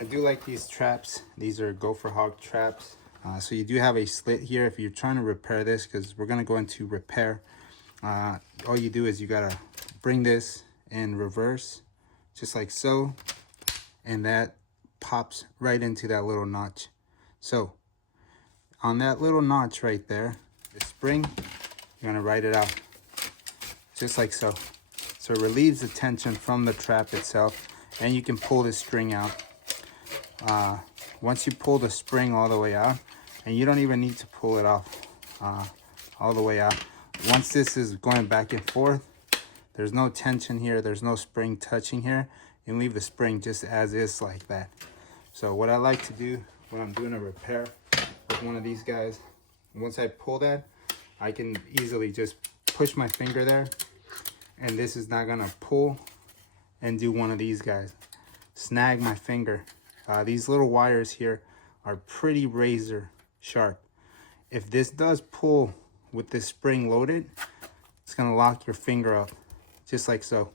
I do like these traps. These are Gopherhawk traps. So you do have a slit here if you're trying to repair this, because we're going to go into repair. All you do is you got to bring this in reverse, just like so. And that pops right into that little notch. So on that little notch right there, the spring, you're going to write it out, just like so. So it relieves the tension from the trap itself, and you can pull this string out. Once you pull the spring all the way out, and you don't even need to pull it off all the way out. Once this is going back and forth, there's no tension here, there's no spring touching here. You leave the spring just as is like that. So what I like to do when I'm doing a repair with one of these guys, once I pull that, I can easily just push my finger there, and this is not gonna pull and do one of these guys. Snag my finger. These little wires here are pretty razor sharp. If this does pull with this spring loaded, it's gonna lock your finger up, just like so.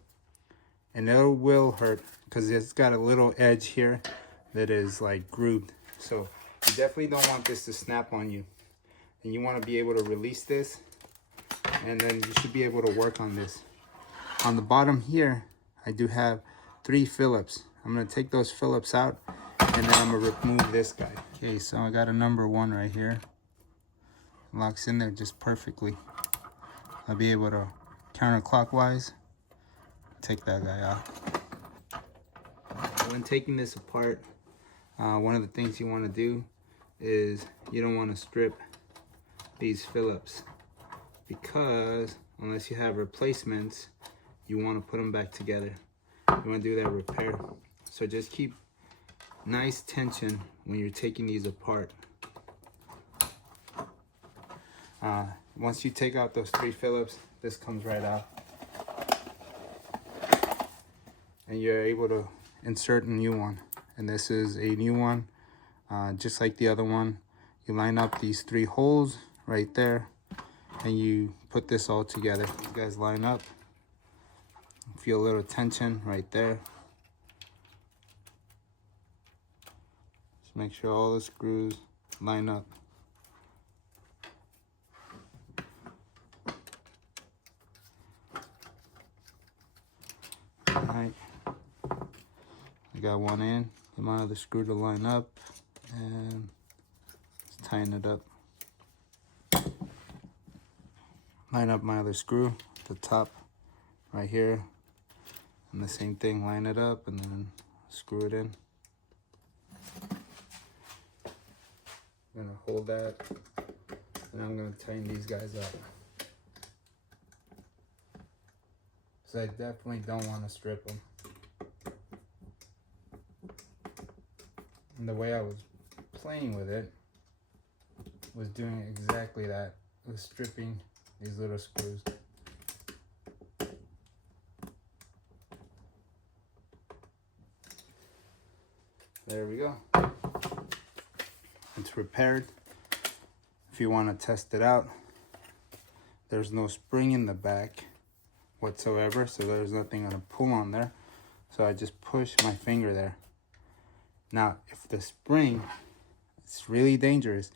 And it will hurt because it's got a little edge here that is like grooved. So you definitely don't want this to snap on you. And you want to be able to release this, and then you should be able to work on this. On the bottom here, I do have 3 Phillips. I'm going to take those Phillips out, and then I'm going to remove this guy. Okay, so I got a number 1 right here. Locks in there just perfectly. I'll be able to counterclockwise take that guy out. When taking this apart, one of the things you want to do is you don't want to strip these Phillips, because unless you have replacements, you want to put them back together. You want to do that repair. So just keep nice tension when you're taking these apart. Once you take out those 3 Phillips, this comes right out. And you're able to insert a new one. And this is a new one, just like the other one. You line up these 3 holes right there, and you put this all together. You guys line up. Feel a little tension right there. Just make sure all the screws line up. Alright, I got one in. Get my other screw to line up, and just tighten it up. Line up my other screw, the top right here, and the same thing, line it up and then screw it in. I'm gonna hold that, and I'm gonna tighten these guys up. So I definitely don't want to strip them. And the way I was playing with it was doing exactly that, was stripping these little screws. There we go. It's repaired. If you want to test it out, there's no spring in the back whatsoever, so there's nothing gonna pull on there. So I just push my finger there. Now, if the spring, it's really dangerous.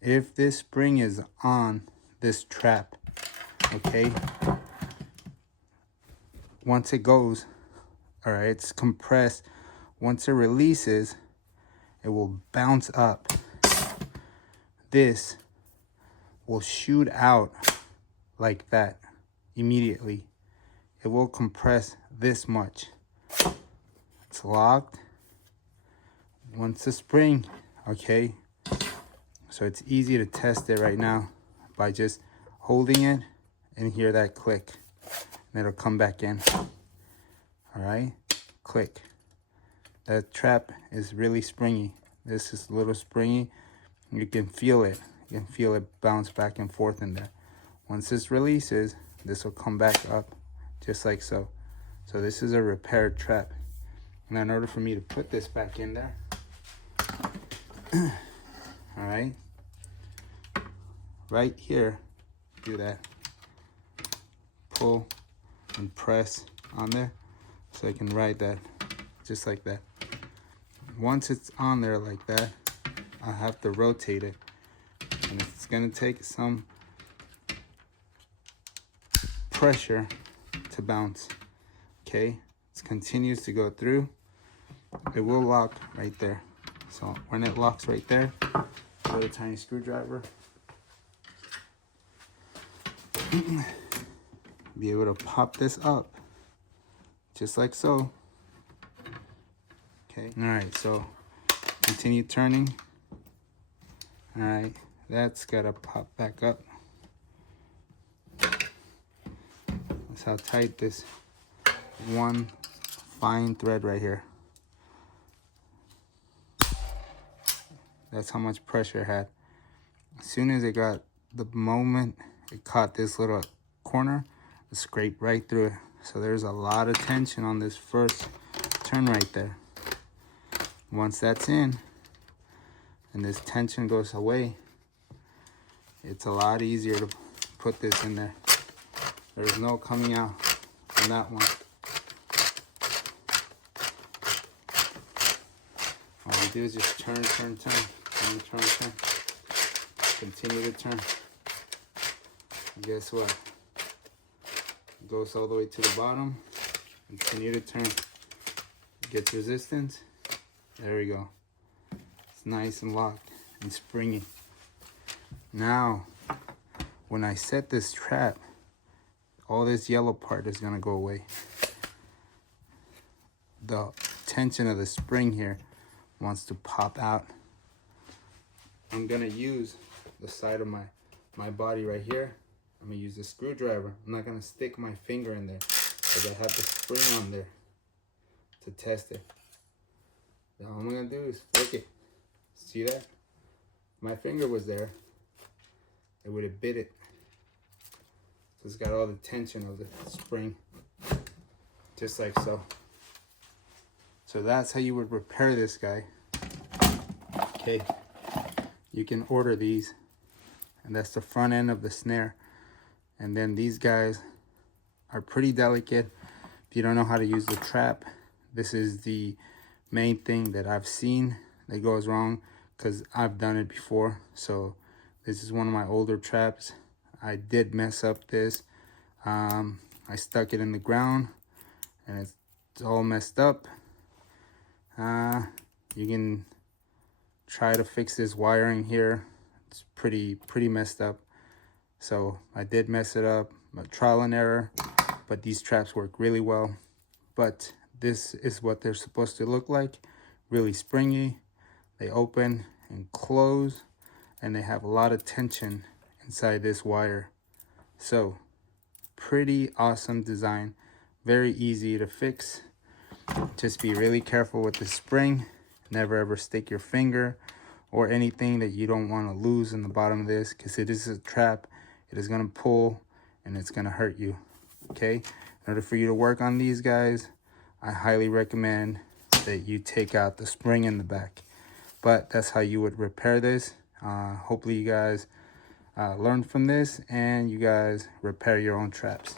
If this spring is on this trap, okay, once it goes, all right, it's compressed. Once it releases, it will bounce up. This will shoot out like that immediately. It will compress this much. It's locked. Once the spring, okay, so it's easy to test it right now by just holding it and hear that click, and it'll come back in. All right, click. That trap is really springy. This is a little springy. You can feel it. You can feel it bounce back and forth in there. Once this releases, this will come back up just like so. So this is a repaired trap. And in order for me to put this back in there, all right here, do that. Pull and press on there so I can ride that just like that. once it's on there like that, I have to rotate it, and it's gonna take some pressure to bounce. Okay, it continues to go through. It will lock right there. So when it locks right there, with a tiny screwdriver, be able to pop this up just like so. Okay, all right, so continue turning. All right, that's gotta pop back up. That's how tight this one fine thread right here. That's how much pressure it had. As soon as it got, the moment it caught this little corner, it scraped right through it. So there's a lot of tension on this first turn right there. Once that's in and this tension goes away, it's a lot easier to put this in there. There's no coming out on that one. All you do is just turn, turn, turn, turn, turn, turn. Continue to turn. And guess what? It goes all the way to the bottom. Continue to turn. Gets resistance. There we go. It's nice and locked and springy. Now, when I set this trap, all this yellow part is gonna go away. The tension of the spring here wants to pop out. I'm gonna use the side of my body right here. I'm gonna use the screwdriver. I'm not gonna stick my finger in there because I have the spring on there to test it. Now all I'm gonna do is flick it. See that? If my finger was there, it would have bit it. So it's got all the tension of the spring, just like so. So that's how you would repair this guy. Okay, you can order these, and that's the front end of the snare. And then these guys are pretty delicate. If you don't know how to use the trap, this is the main thing that I've seen that goes wrong, because I've done it before. So this is one of my older traps. I did mess up this. I stuck it in the ground and it's all messed up. You can try to fix this wiring here. It's pretty messed up. So I did mess it up, trial and error, but these traps work really well. But this is what they're supposed to look like. Really springy. They open and close, and they have a lot of tension inside this wire. So pretty awesome design, very easy to fix. Just be really careful with the spring. Never ever stick your finger or anything that you don't want to lose in the bottom of this, because it is a trap. It is going to pull and it's going to hurt you. Okay, in order for you to work on these guys, I highly recommend that you take out the spring in the back. But that's how you would repair this. Hopefully you guys learn from this and you guys repair your own traps.